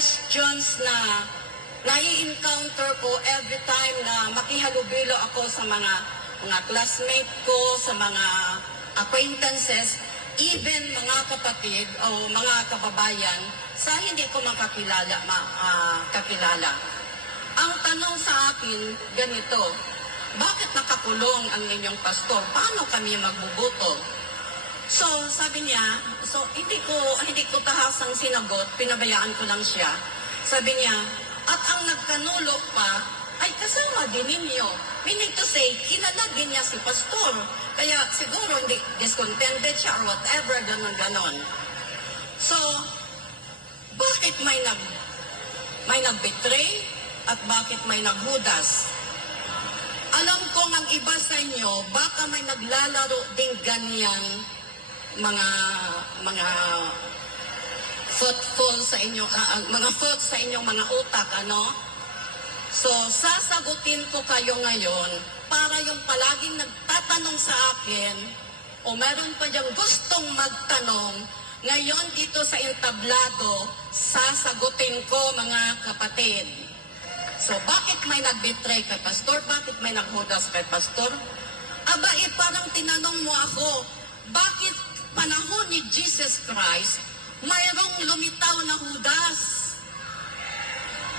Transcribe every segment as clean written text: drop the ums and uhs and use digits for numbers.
questions na nai-encounter ko every time na makihalubilo ako sa mga classmate ko, sa mga acquaintances, even mga kapatid o mga kababayan sa hindi ko makakilala. Ang tanong sa akin, ganito, bakit nakakulong ang inyong pastor? Paano kami magbubuto? So, sabi niya, hindi ko tahasang sinagot, pinabayaan ko lang siya. Sabi niya, at ang nagkanulo pa, ay kasama din ninyo. Meaning to say, kilala din niya si pastor. Kaya siguro hindi discontented siya or whatever, ganon. So, bakit may nag-betray at bakit may naghudas? Alam ko ang iba sa inyo, baka may naglalaro ding ganyan mga thoughts sa inyo, mga thoughts sa inyong mga utak, ano? So, sasagutin ko kayo ngayon para yung palaging nagtatanong sa akin o meron pa diyang gustong magtanong, ngayon dito sa entablado, sasagutin ko mga kapatid. So, bakit may nag-betray kay pastor? Bakit may naghudas kay pastor? Aba, parang tinanong mo ako, bakit panahon ni Jesus Christ, mayroong lumitaw na hudas?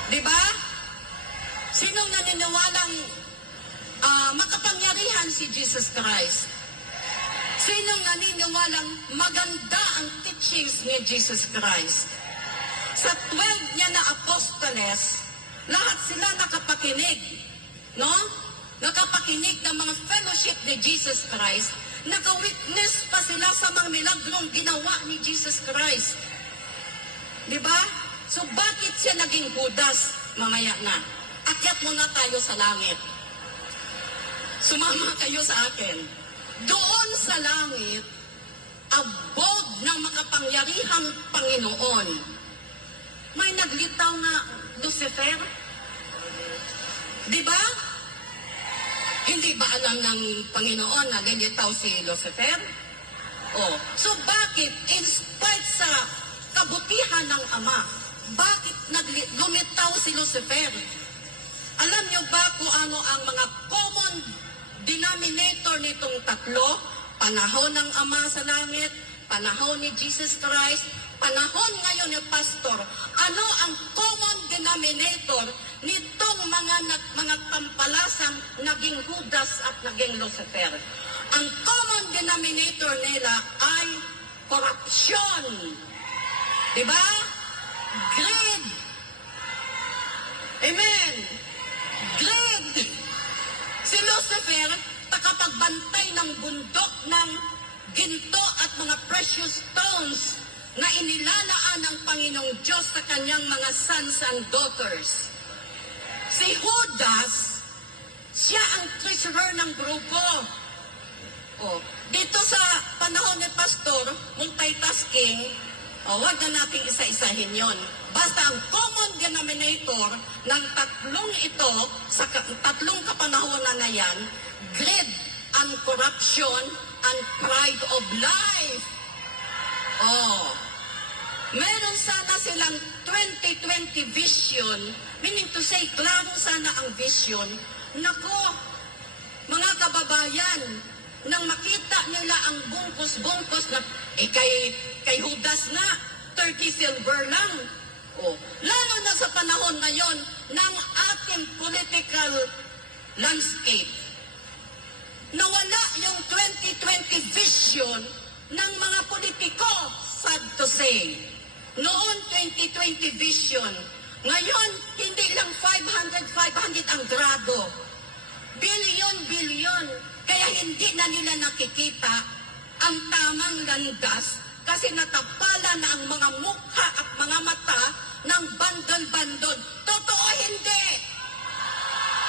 Diba? Sinong naniniwalang makapangyarihan si Jesus Christ? Sinong naniniwalang maganda ang teachings ni Jesus Christ? Sa 12 niya na apostoles, lahat sila nakapakinig, no? Nakapakinig ng mga fellowship ni Jesus Christ. Naka-witness pa sila sa mga milagrong ginawa ni Jesus Christ. Diba? So bakit siya naging hudas? Mamaya na. Akyat muna tayo sa langit. Sumama kayo sa akin. Doon sa langit, abog ng makapangyarihang Panginoon, may naglitaw nga Lucifer. Diba? Hindi ba alam ng Panginoon na ganitaw si Lucifer? Oh. So bakit, in spite sa kabutihan ng Ama, bakit lumitaw si Lucifer? Alam niyo ba kung ano ang mga common denominator nitong tatlo? Panahon ng Ama sa langit, panahon ni Jesus Christ, panahon ngayon ni pastor. Ano ang common denominator nitong mga tampalasang naging Judas at naging Lucifer? Ang common denominator nila ay corruption. Diba? Greed. Amen. Greed. Si Lucifer, takapagbantay ng bundok ng ginto at mga precious stones na inilalaan ng Panginoong Diyos sa kanyang mga sons and daughters. Si Judas, siya ang treasurer ng grupo. Oh, dito sa panahon ni pastor, multitasking, wag na nating isa-isahin yon. Basta ang common denominator ng tatlong ito, sa tatlong kapanahonan na yan, greed and corruption and pride of life. Oh, meron sana silang 2020 vision, meaning to say, klaro sana ang vision. Nako, mga kababayan, nang makita nila ang bungkus-bungkus na, kay Judas na, 30 silver lang. Oh, lalo na sa panahon ngayon ng ating political landscape. Nawala yung 2020 vision ng mga politiko, sad to say. Noon, 2020 vision. Ngayon, hindi lang 500 ang grado. Bilyon. Kaya hindi na nila nakikita ang tamang landas kasi natapala na ang mga mukha at mga mata ng bandol-bandol. Totoo hindi.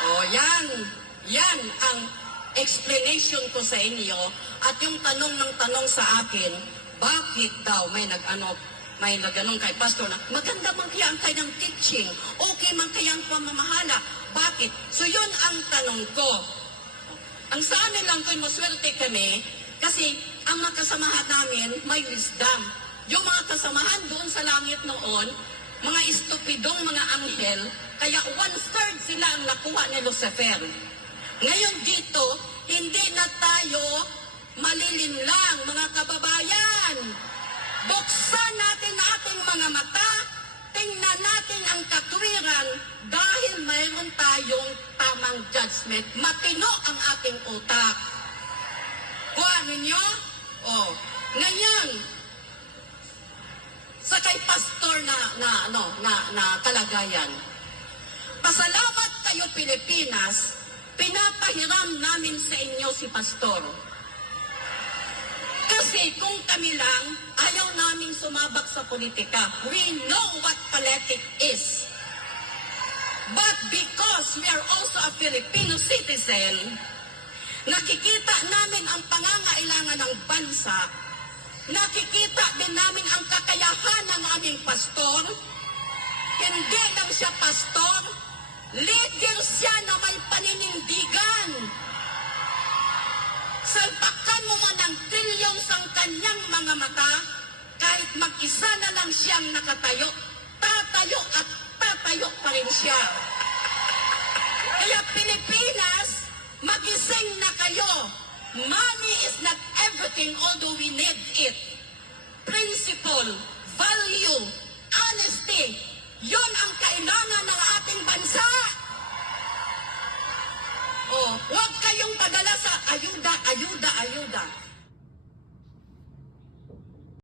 O yan ang explanation ko sa inyo. At yung tanong ng tanong sa akin, bakit daw may nagganong kay pastor na maganda man kaya ang kanyang teaching, okay man kaya ang pamamahala. Bakit? So yun ang tanong ko. Ang sa amin lang kung maswerte kami, kasi ang mga kasamahan namin may wisdom. Yung mga kasamahan doon sa langit noon, mga estupidong mga anghel, kaya 1/3 sila ang nakuha ni Lucifer. Ngayon dito, hindi na tayo malilinlang, mga kababayan. Buksan natin ating mga mata, tingnan natin ang katwiran dahil mayroon tayong tamang judgment. Matino ang ating utak. Kuha ninyo? Oh, ngayon, sa kay pastor na kalagayan. Pasalamat kayo Pilipinas, pinapahiram namin sa inyo si pastor. Kasi kung kami lang, ayaw naming sumabak sa politika. We know what politics is. But because we are also a Filipino citizen, nakikita namin ang pangangailangan ng bansa, nakikita din namin ang kakayahan ng aming pastor. Hindi lang siya pastor, leader siya na may paninindigan. Salpakan mo man ng trillions ang kanyang mga mata, kahit mag-isa na lang siyang nakatayo, tatayo at tatayo pa rin siya. Kaya Pilipinas, magising na kayo. Money is not everything, although we need it. Principle, value, honesty, yon ang kailangan ng ating bansa. Oh, huwag kayong padala sa ayuda, ayuda, ayuda.